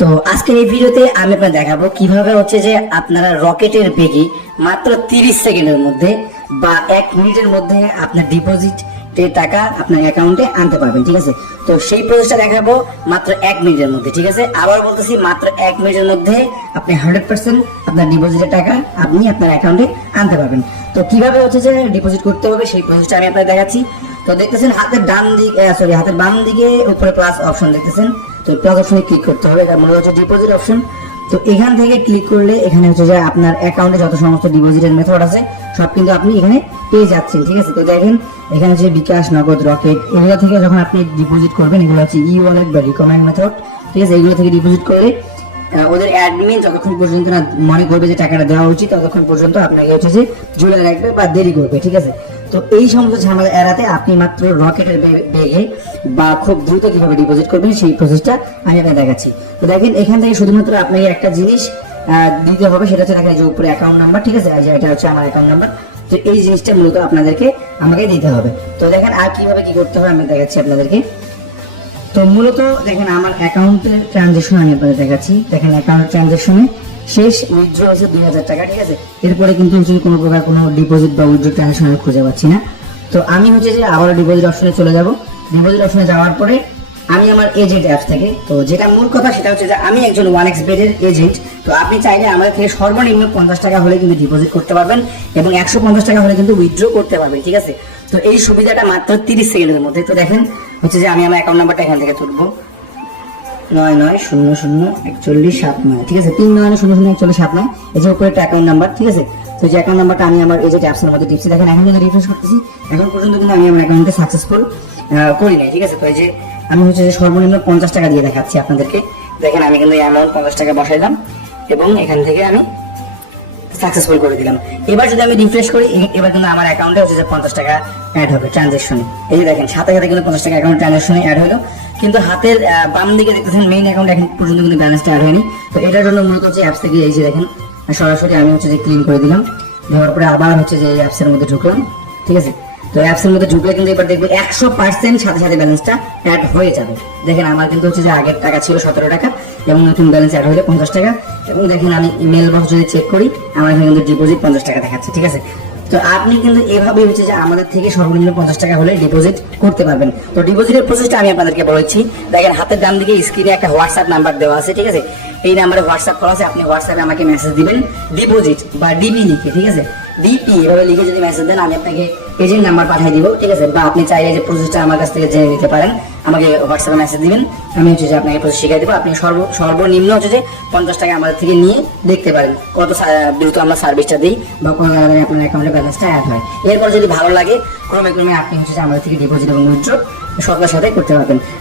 তো আজকের এই ভিডিওতে আমি আপনার দেখাবো কীভাবে হচ্ছে যে আপনারা রকেটের বেগে মাত্র তিরিশ সেকেন্ডের মধ্যে বা এক মিনিটের মধ্যে আপনার ডিপোজিট টাকা আপনার অ্যাকাউন্টে আনতে পারবেন, ঠিক আছে? তো সেই প্রসেসটা দেখাবো মাত্র এক মিনিটের মধ্যে, ঠিক আছে? আবার বলতেছি মাত্র এক মিনিটের মধ্যে আপনি হান্ড্রেড পার্সেন্ট আপনার ডিপোজিটের টাকা আপনি আপনার অ্যাকাউন্টে আনতে পারবেন। তো কীভাবে হচ্ছে যে ডিপোজিট করতে হবে সেই প্রসেসটা আমি আপনাকে দেখাচ্ছি। তো দেখতেছেন হাতের ডান দিকে সরি হাতের বাম দিকে উপরে প্লাস অপশন দেখতেছেন। তো প্লাস অপশনে ক্লিক করতে হবে, এটা মনে হচ্ছে ডিপোজিট অপশন তো এখান থেকে ক্লিক করলে এখানে হচ্ছে যে আপনার অ্যাকাউন্টে যত সমস্ত ডিপোজিটের মেথড আছে, সব কিন্তু আপনি এখানে পেয়ে যাচ্ছেন, ঠিক আছে? তো দেখেন, এখানে যে বিকাশ, নগদ, রকেট, এগুলো থেকে যখন আপনি ডিপোজিট করবেন, এগুলো হচ্ছে ই ওয়ালেট বা রিকমেন্ড মেথড ঠিক আছে? এগুলো থেকে ডিপোজিট করলে ওদের অ্যাডমিন যতক্ষণ পর্যন্ত না মনে করবে যে টাকাটা দেওয়া উচিত, ততক্ষণ পর্যন্ত আপনাকে হচ্ছে যে ঝুলে রাখবে বা দেরি করবে, ঠিক আছে? তো এই সমস্ত ঝামেলা এড়াতে আপনি মাত্র রকেটের বেগে বা খুব দ্রুত কীভাবে ডিপোজিট করবেন সেই প্রসেসটা আমি আপনাকে দেখাচ্ছি। তো দেখেন, এখান থেকে শুধুমাত্র আপনাকে একটা জিনিস দিতে হবে, সেটা হচ্ছে দেখেন যে উপরে অ্যাকাউন্ট নাম্বার ঠিক আছে? এটা হচ্ছে আমার অ্যাকাউন্ট নাম্বার তো এই জিনিসটা মূলত আপনাদেরকে আমাকে দিতে হবে। তো দেখেন আর কীভাবে কি করতে হবে আমি দেখাচ্ছি আপনাদেরকে। তো মূলত দেখেন আমার অ্যাকাউন্টের ট্রানজেকশন আমি আপনাদের দেখাচ্ছি। দেখেন অ্যাকাউন্ট ট্রানজেকশনে শেষ উইথড্র হচ্ছে দুই হাজার টাকা, ঠিক আছে? এরপরে কিন্তু হচ্ছে কোনো প্রকার কোনো ডিপোজিট বা উইথড্র ট্রানজেকশন আমি খুঁজে পাচ্ছি না। তো আমি হচ্ছে যে আবার ডিপোজিট অপশনে চলে যাব। ডিপোজিট অপশনে যাওয়ার পরে আমি আমার এজেন্ট অ্যাপস থেকে, তো যেটা মূল কথা সেটা হচ্ছে যে আমি একজন ওয়ান এক্স বেডের এজেন্ট তো আপনি চাইলে আমাদের থেকে সর্বনিম্ন পঞ্চাশ টাকা হলে কিন্তু ডিপোজিট করতে পারবেন এবং একশো পঞ্চাশ টাকা হলে কিন্তু উইথড্র করতে পারবেন, ঠিক আছে? তো এই সুবিধাটা মাত্র তিরিশ সেকেন্ডের মধ্যে। তো দেখেন হচ্ছে যে আমি আমার অ্যাকাউন্ট নাম্বারটা এখান থেকে তুলবো। নয় নয় শূন্য শূন্য একচল্লিশ সাত নয়, ঠিক আছে? তিন নয় নয় শূন্য শূন্য একচল্লিশ সাত নয়, এই যে উপরে একটা অ্যাকাউন্ট নাম্বার ঠিক আছে? তো যে অ্যাকাউন্ট নাম্বারটা আমি আমার, এই যে ট্যাপসের মধ্যে টিপসি দেখেন, এখন যদি রিফ্রেশ করতেছি। এখন পর্যন্ত কিন্তু আমি আমার অ্যাকাউন্টে সাকসেসফুল করি নাই, ঠিক আছে? তো এই যে আমি হচ্ছে যে সর্বনিম্ন পঞ্চাশ টাকা দিয়ে দেখাচ্ছি আপনাদেরকে। দেখেন, আমি কিন্তু এই অ্যামাউন্ট পঞ্চাশ টাকা বসাইলাম এবং এখান থেকে আমি সাকসেসফুল করে দিলাম। এবার যদি আমি রিফ্রেশ করি এবার কিন্তু আমার অ্যাকাউন্টে হচ্ছে যে পঞ্চাশ টাকা অ্যাড হবে ট্রানজেকশনে এই যে দেখেন সাথে সাথে কিন্তু পঞ্চাশ টাকা অ্যাকাউন্ট ট্রানজেকশনে অ্যাড হলো। কিন্তু হাতের বাম দিকে দেখতেছেন মেইন অ্যাকাউন্ট এখন পর্যন্ত কিন্তু ব্যালেন্সটা অ্যাড হয়নি। তো এটার জন্য মূলত হচ্ছে অ্যাপস থেকে এই যে দেখেন, সরাসরি আমি হচ্ছে যে ক্লিন করে দিলাম। দেওয়ার পরে আবার হচ্ছে যে এই অ্যাপসের মধ্যে ঢুকলাম, ঠিক আছে? তো অ্যাপসের মধ্যে ঢুকলে কিন্তু এবার দেখবেন একশো পার্সেন্ট সাথে সাথে ব্যালেন্সটা অ্যাড হয়ে যাবে। দেখেন, আমার কিন্তু হচ্ছে যে আগের টাকা ছিল সতেরো টাকা, এবং নতুন ব্যালেন্স অ্যাড হলে পঞ্চাশ টাকা। এবং দেখেন আমি মেল বক্স যদি চেক করি, আমার এখানে কিন্তু ডিপোজিট পঞ্চাশ টাকা দেখাচ্ছে, ঠিক আছে? তো আপনি কিন্তু এভাবেই হচ্ছে যে আমাদের থেকে সর্বনিম্ন পঞ্চাশ টাকা হলে ডিপোজিট করতে পারবেন। তো ডিপোজিটের প্রসেসটা আমি আপনাদেরকে বলেছি। দেখেন, হাতের ডান দিকে স্ক্রিনে একটা হোয়াটসঅ্যাপ নাম্বার দেওয়া আছে, ঠিক আছে? এই নাম্বারে হোয়াটসঅ্যাপ করা আছে, আপনি হোয়াটসঅ্যাপে আমাকে মেসেজ দিবেন। ডিপোজিট বা ডিবি লিখে ঠিক আছে? ডিপি এভাবে লিখে যদি মেসেজ দেন, আমি আপনাকে এজেন্ট নাম্বার পাঠিয়ে দিব, ঠিক আছে? বা আপনি চাইলে যে প্রসেসটা আমার কাছ থেকে জেনে নিতে পারেন, আমাকে হোয়াটসঅ্যাপে মেসেজ দিবেন। আমি হচ্ছে যে আপনাকে প্রসেস শিখিয়ে দেবো। আপনি সর্ব, সর্বনিম্ন হচ্ছে যে পঞ্চাশ টাকা আমাদের থেকে নিয়ে দেখতে পারেন, কত দ্রুত আমরা সার্ভিসটা দিই বা কোনো তাড়াতাড়ি আপনার অ্যাকাউন্টে ব্যালেন্সটা অ্যাড হয়। এরপর যদি ভালো লাগে, ক্রমে ক্রমে আপনি হচ্ছে যে আমাদের থেকে ডিপোজিট এবং উইথড্র সরকার সাথে করতে পারবেন।